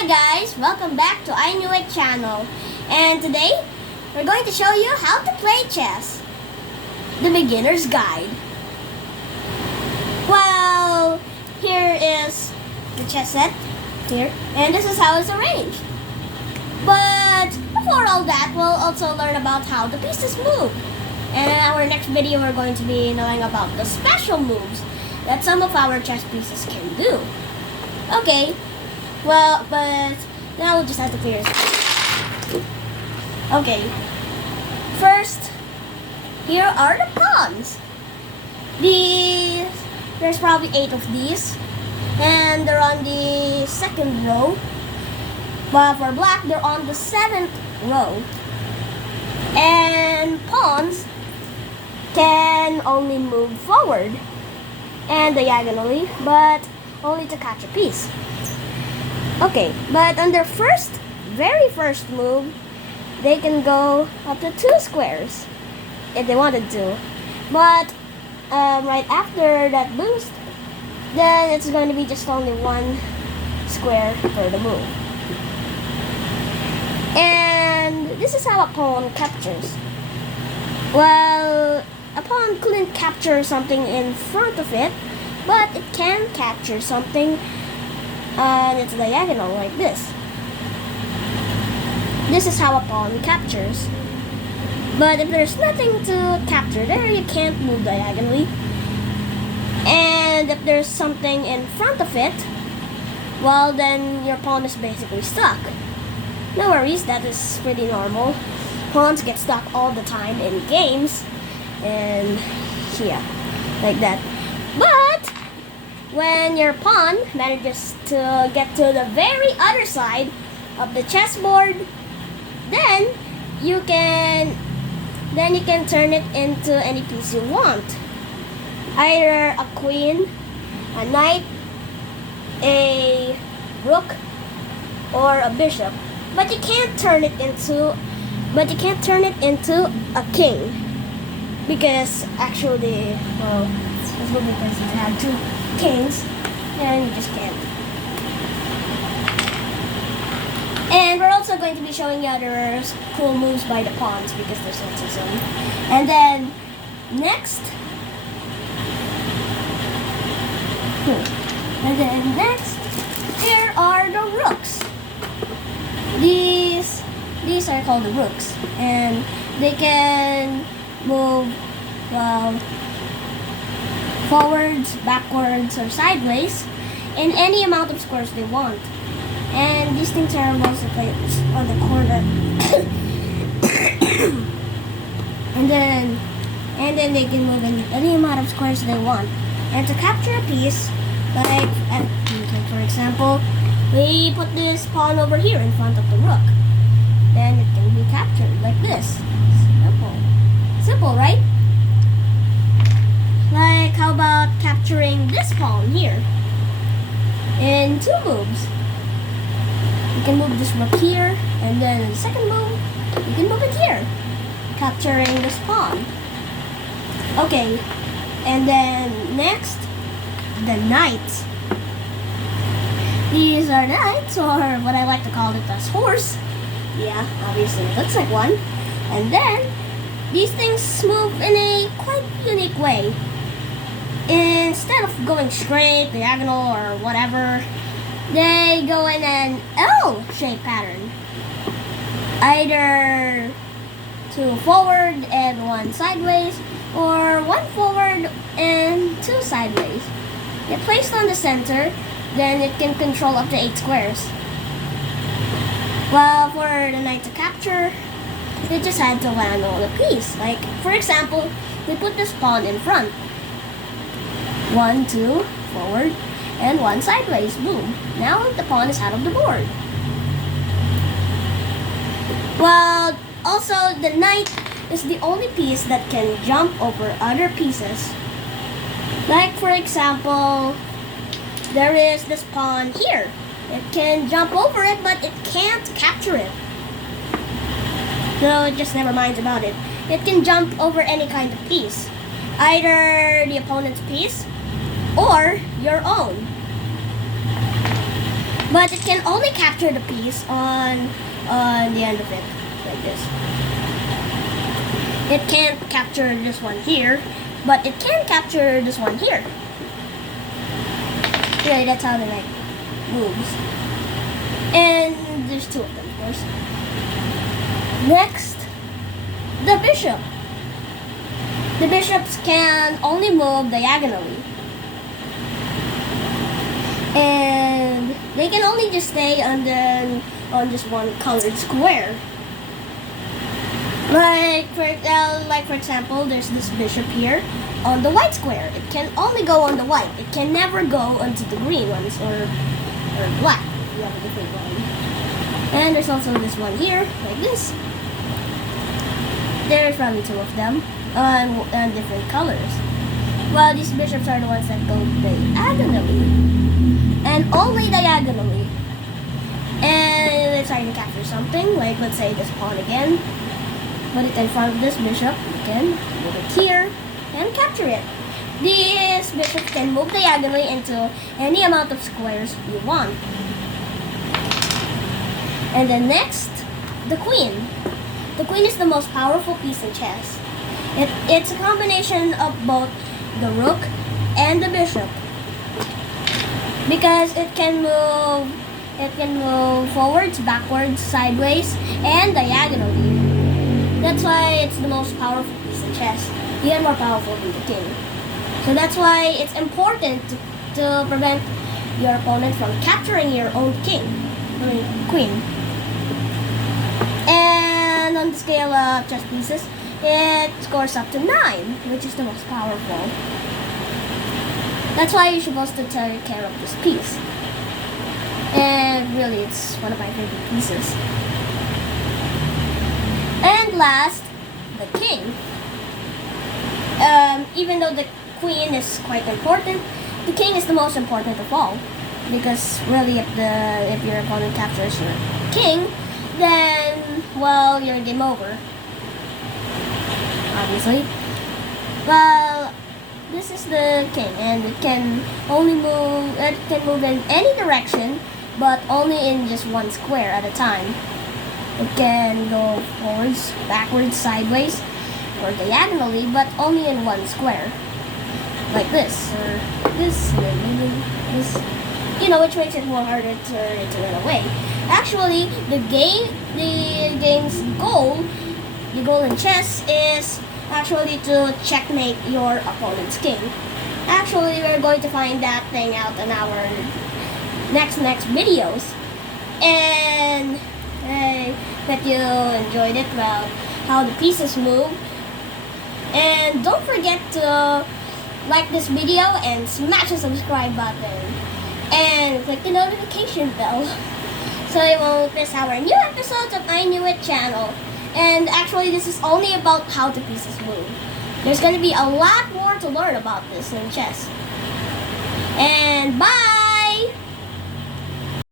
Hi guys, welcome back to I Knew It channel. And today, we're going to show you how to play chess. The beginner's guide. Well, here is the chess set here, and this is how it's arranged. But before all that, we'll also learn about how the pieces move. And in our next video, we're going to be knowing about the special moves that some of our chess pieces can do. Okay, well, but now we'll just have to clear this. Okay, first, here are the pawns. There's probably 8 of these, and they're on the second row. But for black, they're on the 7th row. And pawns can only move forward and diagonally, but only to catch a piece. Okay, but on their very first move, they can go up to 2 squares if they wanted to. But right after that boost, then it's going to be just only 1 square per the move. And this is how a pawn captures. Well, a pawn couldn't capture something in front of it, but it can capture something and it's diagonal like this. This is how a pawn captures. But if there's nothing to capture there, you can't move diagonally. And if there's something in front of it, well, then your pawn is basically stuck. No worries, that is pretty normal. Pawns get stuck all the time in games, and yeah, like that. But when your pawn manages to get to the very other side of the chessboard, then you can turn it into any piece you want. Either a queen, a knight, a rook, or a bishop. But you can't turn it into a king, because actually, well, it's good because it had 2 kings, and you just can't. And we're also going to be showing you other cool moves by the pawns, because there's lots of them. And then next, here are the rooks. These are called the rooks, and they can move, well, forwards, backwards, or sideways in any amount of squares they want. And these things are mostly placed on the corner. and then they can move in any amount of squares they want. And to capture a piece, like for example, we put this pawn over here in front of the rook. Then it can be captured like this. Simple, right? Like, how about capturing this pawn here in 2 moves? You can move this rook here, and then in the second move, you can move it here, capturing this pawn. Okay, and then next, the knights. These are knights, or what I like to call it as horse. Yeah, obviously it looks like one. And then, these things move in a quite unique way. Instead of going straight, diagonal, or whatever, they go in an L-shaped pattern. Either 2 forward and 1 sideways, or 1 forward and 2 sideways. If placed on the center, then it can control up to 8 squares. Well, for the knight to capture, they just had to land on a piece. Like, for example, we put this pawn in front. 1, 2, forward, and 1 sideways. Boom. Now the pawn is out of the board. Well, also the knight is the only piece that can jump over other pieces. Like, for example, there is this pawn here. It can jump over it, but it can't capture it. So just never mind about it. It can jump over any kind of piece. Either the opponent's piece or your own. But it it can only capture the piece on the end of it, like this. It can't capture this one here, but it can capture this one here. Yeah, that's how the knight moves. And there's two of them, of course. Next, the bishop. The bishops can only move diagonally. And they can only just stay on just one colored square. Like for example, there's this bishop here on the white square. It can only go on the white. It can never go onto the green ones or black if you have a different one. And there's also this one here, like this. There's probably two of them on different colors. Well, these bishops are the ones that go diagonally. And only diagonally. And let's try to capture something, like let's say this pawn again. Put it in front of this bishop again, move it here, and capture it. This bishop can move diagonally into any amount of squares you want. And then next, the queen. The queen is the most powerful piece in chess. It's a combination of both the rook and the bishop. Because it can move forwards, backwards, sideways, and diagonally. That's why it's the most powerful piece in chess. Even more powerful than the king. So that's why it's important to prevent your opponent from capturing your own queen. And on the scale of chess pieces, it scores up to 9, which is the most powerful. That's why you're supposed to take care of this piece. And really, it's one of my favorite pieces. And last, the king. Even though the queen is quite important, the king is the most important of all. Because really, if your opponent captures your king, then, well, you're game over. Obviously. Well, this is the king, and it can only move. It can move in any direction, but only in just one square at a time. It can go forwards, backwards, sideways, or diagonally, but only in one square. Like this, or this, and then maybe this. You know, which makes it more harder to run away. Actually, the game's goal, the goal in chess is actually to checkmate your opponent's king. Actually, we're going to find that thing out in our next videos. And I bet you enjoyed it about how the pieces move. And don't forget to like this video and smash the subscribe button. And click the notification bell so you won't miss our new episodes of I Knew It channel. And actually, this is only about how the pieces move. There's going to be a lot more to learn about this in chess. And bye!